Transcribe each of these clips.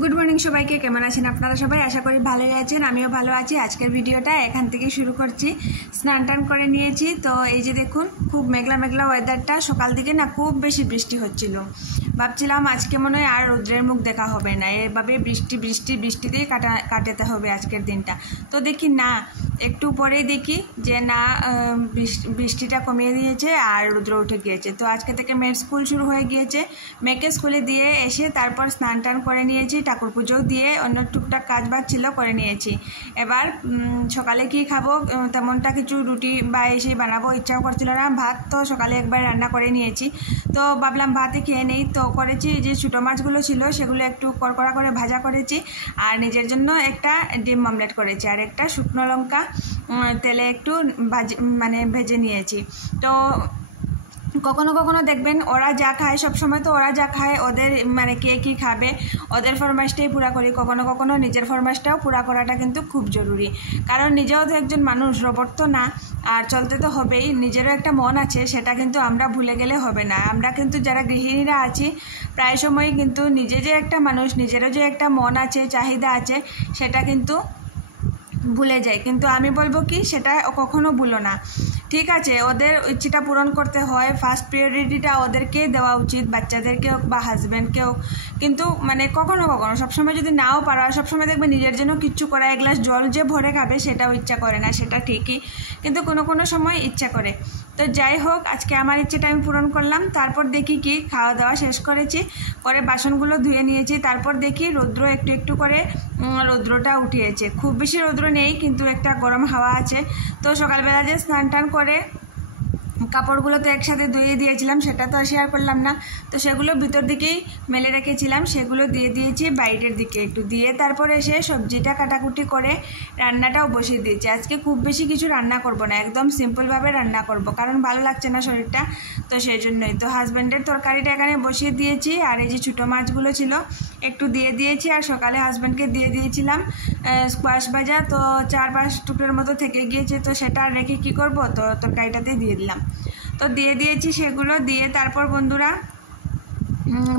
Good morning সবাইকে, কেমন আছেন আপনারা সবাই? আশা করি ভালোই আছেন, আমিও ভালো আছি। আজকের ভিডিওটা এখান থেকে শুরু করছি। স্নান টান করে নিয়েছি, তো এই যে দেখুন খুব মেঘলা মেঘলা ওয়েদারটা। সকাল দিকে না খুব বেশি বৃষ্টি হচ্ছিল, ভাবছিলাম আজকে মনে হয় আর রৌদ্রের মুখ দেখা হবে না, এভাবে বৃষ্টিতেই কাটাতে হবে আজকের দিনটা। তো দেখি না, একটু পরেই দেখি যে না বৃষ্টিটা কমিয়ে দিয়েছে আর রৌদ্র উঠে গিয়েছে। তো আজকে থেকে মেয়ের স্কুল শুরু হয়ে গিয়েছে। মেয়েকে স্কুলে দিয়ে এসে তারপর স্নান টান করে নিয়েছি, ঠাকুর পুজো দিয়ে অন্য টুকটাক কাজ বাজ ছিল করে নিয়েছি। এবার সকালে কি খাবো তেমনটা কিছু রুটি বা এসে বানাবো ইচ্ছাও করছিল না। ভাত তো সকালে একবার রান্না করে নিয়েছি, তো ভাবলাম ভাতই খেয়ে নেই। তো করেছি যে ছোটো মাছগুলো ছিল সেগুলো একটু কড়কড়া করে ভাজা করেছি, আর নিজের জন্য একটা ডিম অমলেট করেছি, আর একটা শুকনো লঙ্কা তেলে একটু ভেজে নিয়েছি। তো কখনো কখনো দেখবেন ওরা যা খায়, সবসময় তো ওরা যা খায় ওদের কে কী খাবে ওদের ফরমাইশটাই পুরা করি। কখনো কখনো নিজের ফরমাইশটাও পুরা করাটা কিন্তু খুব জরুরি, কারণ নিজেও তো একজন মানুষ, রোবট তো না, আর চলতে তো হবেই। নিজেরও একটা মন আছে, সেটা কিন্তু আমরা ভুলে গেলে হবে না। আমরা কিন্তু যারা গৃহিণীরা আছি প্রায় সময়ই কিন্তু নিজে যে একটা মানুষ, নিজেরও যে একটা মন আছে, চাহিদা আছে, সেটা কিন্তু ভুলে যায়। কিন্তু আমি বলবো কি, সেটা কখনো ভুলো না। ঠিক আছে, ওদের ইচ্ছেটা পূরণ করতে হয়, ফার্স্ট প্রায়োরিটিটা ওদেরকেই দেওয়া উচিত, বাচ্চাদেরকে হোক বা হাজব্যান্ডকে হোক। কিন্তু কখনো কখনো, সবসময় যদি নাও পারো, সবসময় দেখবে নিজের জন্য কিচ্ছু করা, এক গ্লাস জল যে ভরে খাবে সেটাও ইচ্ছা করে না, সেটা ঠিকই, কিন্তু কোনো সময় ইচ্ছা করে। তো যাই হোক, আজকে আমার ইচ্ছেটা আমি পূরণ করলাম। তারপর দেখি কি খাওয়া দাওয়া শেষ করেছি, করে বাসনগুলো ধুয়ে নিয়েছি। তারপর দেখি রৌদ্র একটু একটু করে রৌদ্রটা উঠিয়েছে। খুব বেশি রৌদ্র নেই, কিন্তু একটা গরম হাওয়া আছে। তো সকালবেলা যে স্নান টান করে কাপড়গুলো তো একসাথে ধুয়ে দিয়েছিলাম, সেটা তো শেয়ার করলাম না। তো সেগুলো ভিতর দিকেই মেলে রেখেছিলাম, সেগুলো দিয়ে দিয়েছি বাইরের দিকে একটু দিয়ে। তারপর এসে সবজিটা কাটাকুটি করে রান্নাটাও বসিয়ে দিয়েছি। আজকে খুব বেশি কিছু রান্না করব না, একদম সিম্পলভাবে রান্না করব, কারণ ভালো লাগছে না শরীরটা, তো সেই জন্যই। তো হাজব্যান্ডের তরকারিটা এখানে বসিয়ে দিয়েছি, আর এই যে ছোটো মাছগুলো ছিল একটু দিয়ে দিয়েছি, আর সকালে হাজব্যান্ডকে দিয়ে দিয়েছিলাম স্কোয়াশ ভাজা, তো 4-5 টুকরোর মতো থেকে গিয়েছে, তো সেটা রেখে কী করব, তো তরকারিটাতে দিয়ে দিলাম। তো দিয়ে দিয়েছি, সেগুলো দিয়ে তারপর বন্ধুরা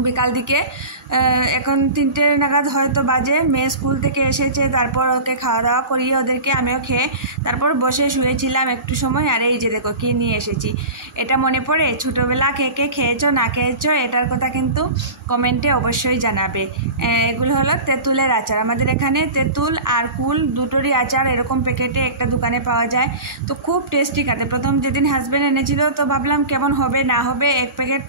বিকাল দিকে এখন 3টে নাগাদ হয়তো বাজে, মেয়ে স্কুল থেকে এসেছে, তারপর ওকে খাওয়া দাওয়া করিয়ে ওদেরকে আমিও খেয়ে তারপর বসে শুয়েছিলাম একটু সময়। আর এই যে দেখো কী নিয়ে এসেছি, এটা মনে পড়ে ছোটোবেলা কে কে খেয়েছো না খেয়েছো, এটার কথা কিন্তু কমেন্টে অবশ্যই জানাবে। এগুলো হলো তেঁতুলের আচার। আমাদের এখানে তেঁতুল আর কুল দুটোরই আচার এরকম প্যাকেটে একটা দোকানে পাওয়া যায়, তো খুব টেস্টি খেতে। প্রথম যেদিন হাজব্যান্ড এনেছিল তো ভাবলাম কেমন হবে না হবে, এক প্যাকেট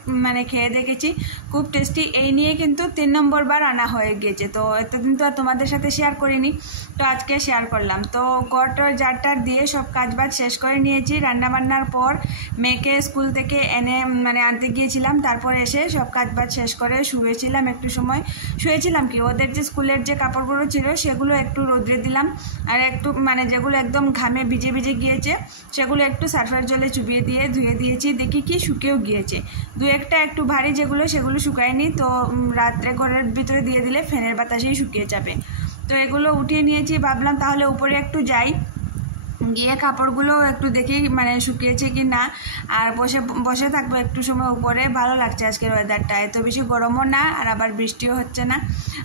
খেয়ে দেখেছি, খুব টেস্টি। এই নিয়ে কিন্তু 3 নম্বর বার আনা হয়ে গিয়েছে। তো এতদিন তো আর তোমাদের সাথে শেয়ার করিনি, তো আজকে শেয়ার করলাম। তো গড়টর জারটার দিয়ে সব কাজবাজ শেষ করে নিয়েছি। রান্নাবান্নার পর মেয়েকে স্কুল থেকে এনে আনতে গিয়েছিলাম, তারপর এসে সব কাজবাজ শেষ করে শুয়েছিলাম একটু সময়। শুয়েছিলাম কি, ওদের যে স্কুলের যে কাপড়গুলো ছিল সেগুলো একটু রোদ্রে দিলাম, আর একটু যেগুলো একদম ঘামে ভিজে ভিজে গিয়েছে সেগুলো একটু সার্ফের জলে চুবিয়ে দিয়ে ধুয়ে দিয়েছি। দেখি কি শুকেও গিয়েছে। দু একটা একটু ভারী যেগুলো সেগুলো শুকায়নি, তো রাত্রে ঘরের ভিতরে দিয়ে দিলে ফ্যানের বাতাসেই শুকিয়ে যাবে। তো এগুলো উঠিয়ে নিয়েছি, ভাবলাম তাহলে উপরে একটু যাই, গিয়ে কাপড়গুলো একটু দেখি শুকিয়েছে কি না, আর বসে থাকবো একটু সময় উপরে। ভালো লাগছে আজকের ওয়েদারটা, এত বেশি গরমও না আর আবার বৃষ্টিও হচ্ছে না।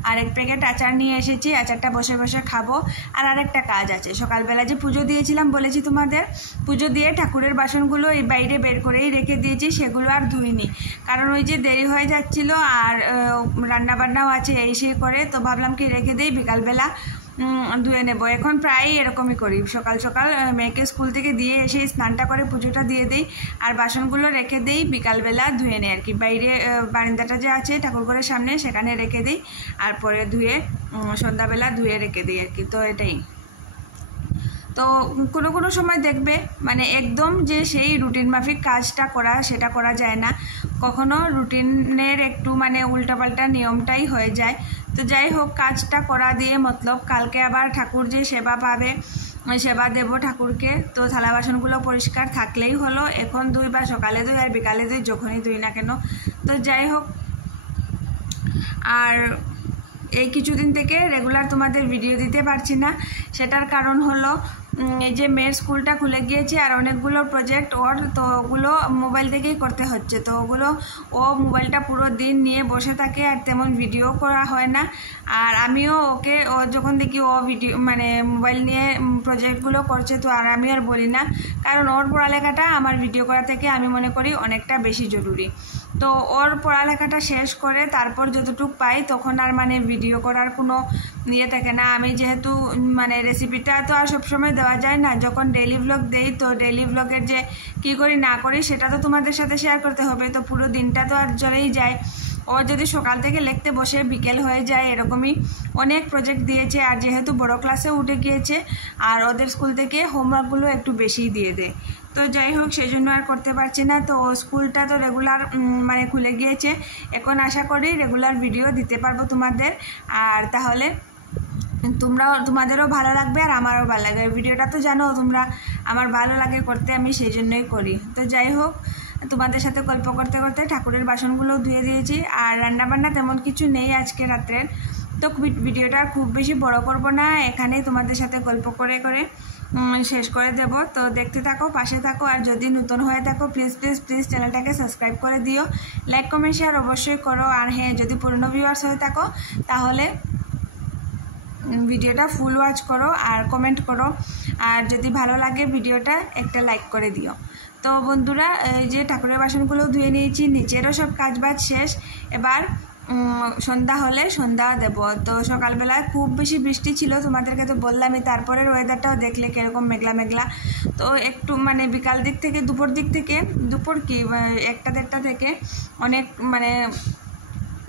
আর এক প্যাকেট আচার নিয়ে এসেছি, আচারটা বসে বসে খাবো। আর আরেকটা কাজ আছে, সকালবেলা যে পুজো দিয়েছিলাম বলেছি তোমাদের, পুজো দিয়ে ঠাকুরের বাসনগুলো এই বাইরে বের করেই রেখে দিয়েছি, সেগুলো আর ধুইনি, কারণ ওই যে দেরি হয়ে যাচ্ছিলো আর রান্নাবান্নাও আছে এই সেই করে। তো ভাবলাম কি রেখে দিই, বিকালবেলা ধুয়ে নেব। এখন প্রায়ই এরকমই করি, সকাল সকাল মেয়েকে স্কুল থেকে দিয়ে এসে স্নানটা করে পুজোটা দিয়ে দিই, আর বাসনগুলো রেখে দিই, বিকালবেলা ধুয়ে নেই আর কি। বাইরে বারান্দাটা যে আছে ঠাকুরঘরের সামনে, সেখানে রেখে দিই, আর পরে ধুয়ে সন্ধ্যাবেলা ধুয়ে রেখে দিই আর কি। তো এটাই। তো কোনো সময় দেখবে একদম যে সেই রুটিন মাফিক কাজটা করা, সেটা করা যায় না, কখনো রুটিনের একটু উল্টাপাল্টা নিয়মটাই হয়ে যায়। তো যাই হোক, কাজটা করা দিয়ে মতলব, কালকে আবার ঠাকুর যে সেবা পাবে, সেবা দেব ঠাকুরকে। তো থালা বাসনগুলো পরিষ্কার থাকলেই হলো, এখন ধুই বা সকালে ধুই আর বিকালে ধুই, যখনই ধুই না কেন। তো যাই হোক, আর এই কিছুদিন থেকে রেগুলার তোমাদের ভিডিও দিতে পারছি না, সেটার কারণ হলো এই যে মেয়ের স্কুলটা খুলে গিয়েছে আর অনেকগুলো প্রজেক্ট ওর, তো ওগুলো মোবাইল থেকেই করতে হচ্ছে। তো ওগুলো ও মোবাইলটা পুরো দিন নিয়ে বসে থাকে আর তেমন ভিডিও করা হয় না। আর আমিও ওকে, ও যখন দেখি ও ভিডিও মানে মোবাইল নিয়ে প্রজেক্টগুলো করছে, তো আর আমি আর বলি না, কারণ ওর পড়ালেখাটা আমার ভিডিও করা থেকে আমি মনে করি অনেকটা বেশি জরুরি। তো ওর পড়ালেখাটা শেষ করে তারপর যতটুকু পাই তখন আর মানে ভিডিও করার কোনো ইয়ে থাকে না। আমি যেহেতু মানে রেসিপিটা তো আর সবসময় দেওয়া যায় না, যখন ডেইলি ব্লগ দেই তো ডেইলি ব্লগের যে কী করি না করি সেটা তো তোমাদের সাথে শেয়ার করতে হবে। তো পুরো দিনটা তো আর চলেই যায়। ও যদি সকাল থেকে লিখতে বসে বিকেল হয়ে যায়, এরকমই অনেক প্রজেক্ট দিয়েছে। আর যেহেতু বড় ক্লাসে উঠে গিয়েছে আর ওদের স্কুল থেকে হোমওয়ার্কগুলো একটু বেশিই দিয়ে দেয়, তো যাই হোক সেই জন্য আর করতে পারছি না। তো স্কুলটা তো রেগুলার মানে খুলে গিয়েছে, এখন আশা করি রেগুলার ভিডিও দিতে পারবো তোমাদের। আর তাহলে তোমাদেরও ভালো লাগবে আর আমারও ভালো লাগবে। ভিডিওটা তো জানো তোমরা আমার ভালো লাগে করতে, আমি সেই জন্যই করি। তো যাই হোক, তোমাদের সাথে গল্প করতে করতে ঠাকুরের বাসনগুলো ধুয়ে দিয়েছি। আর রান্নাবান্না তেমন কিছু নেই আজকে রাত্রের, তো ভিডিওটা খুব বেশি বড় করব না, এখানেই তোমাদের সাথে গল্প করে করে শেষ করে দেব। তো দেখতে থাকো, পাশে থাকো। আর যদি নতুন হয়ে থাকো প্লিজ প্লিজ প্লিজ চ্যানেলটাকে সাবস্ক্রাইব করে দিও, লাইক কমেন্ট শেয়ার অবশ্যই করো। আর হ্যাঁ, যদি পুরনো ভিউয়ার্স হয়ে থাকো তাহলে ভিডিওটা ফুল ওয়াচ করো আর কমেন্ট করো। আর যদি ভালো লাগে ভিডিওটা একটা লাইক করে দিও। তো বন্ধুরা, এই যে ঠাকুরের বাসনগুলো ধুয়ে নিয়েছি, নিচেরও সব কাজবাজ শেষ। এবার সন্ধ্যা হলে সন্ধ্যা দেব। তো সকালবেলায় খুব বেশি বৃষ্টি ছিল, তোমাদেরকে তো বললামই। তারপরের ওয়েদারটাও দেখলে কীরকম মেঘলা মেঘলা। তো একটু মানে বিকাল দিক থেকে দুপুর কি 1টা-1:30 থেকে অনেক মানে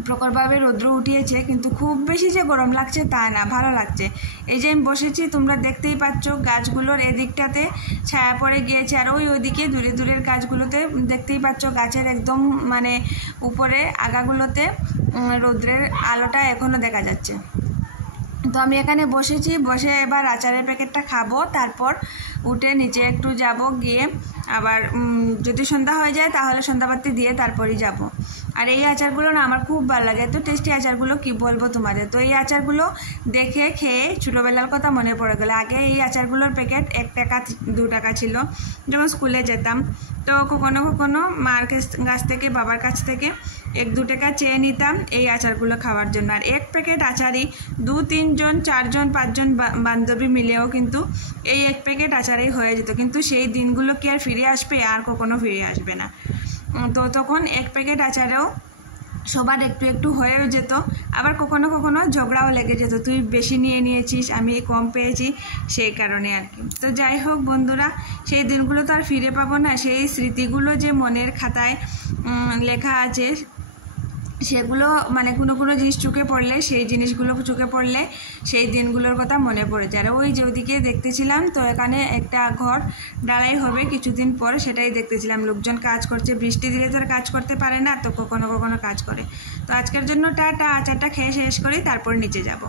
প্রখরভাবে রৌদ্র উঠিয়েছে, কিন্তু খুব বেশি যে গরম লাগছে তা না, ভালো লাগছে। এই যে আমি বসেছি, তোমরা দেখতেই পাচ্ছ গাছগুলোর এদিকটাতে ছায়া পড়ে গিয়েছে, আর ওইদিকে দূরে দূরের গাছগুলোতে দেখতেই পাচ্ছ গাছের একদম মানে উপরে আগাগুলোতে রৌদ্রের আলোটা এখনও দেখা যাচ্ছে। তো আমি এখানে বসেছি, বসে এবার আচারের প্যাকেটটা খাবো, তারপর উঠে নিচে একটু যাব, গিয়ে আবার যদি সন্ধ্যা হয়ে যায় তাহলে সন্ধ্যাবাতি দিয়ে তারপরই যাব। আর এই আচারগুলো না আমার খুব ভালো লাগে, এত টেস্টি আচারগুলো কি বলবো তোমাদের। তো এই আচারগুলো দেখে খেয়ে ছোটোবেলার কথা মনে পড়ে গেলো। আগে এই আচারগুলোর প্যাকেট 1 টাকা 2 টাকা ছিল যখন স্কুলে যেতাম। তো কখনো কখনো মার কাছ থেকে বাবার কাছ থেকে 1-2 টাকা চেয়ে নিতাম এই আচারগুলো খাওয়ার জন্য। আর এক প্যাকেট আচারই 2-3 জন 4 জন 5 জন বান্ধবী মিলেও কিন্তু এই এক প্যাকেট আচারেই হয়ে যেত। কিন্তু সেই দিনগুলো কি আর ফিরে আসবে? আর কখনো ফিরে আসবে না। তো তখন এক প্যাকেট আচারেও সবার একটু একটু হয়েও যেত, আবার কখনো কখনো ঝগড়াও লেগে যেত, তুই বেশি নিয়ে নিয়েছিস আমি কম পেয়েছি, সেই কারণে আর কি। তো যাই হোক বন্ধুরা, সেই দিনগুলো তো আর ফিরে পাবো না। সেই স্মৃতিগুলো যে মনের খাতায় লেখা আছে, সেগুলো মানে কোনো কোনো জিনিস চোখে পড়লে, সেই জিনিসগুলো চোখে পড়লে সেই দিনগুলোর কথা মনে পড়ে যায়। ওই যে ওদিকে দেখতেছিলাম, তো এখানে একটা ঘর ঢালাই হবে কিছুদিন পর, সেটাই দেখতেছিলাম। লোকজন কাজ করছে, বৃষ্টি দিলে তো আর কাজ করতে পারে না, তো কখনো কখনো কাজ করে। তো আজকের জন্য টাটা, আচারটা খেয়ে শেষ করি, তারপর নিচে যাব।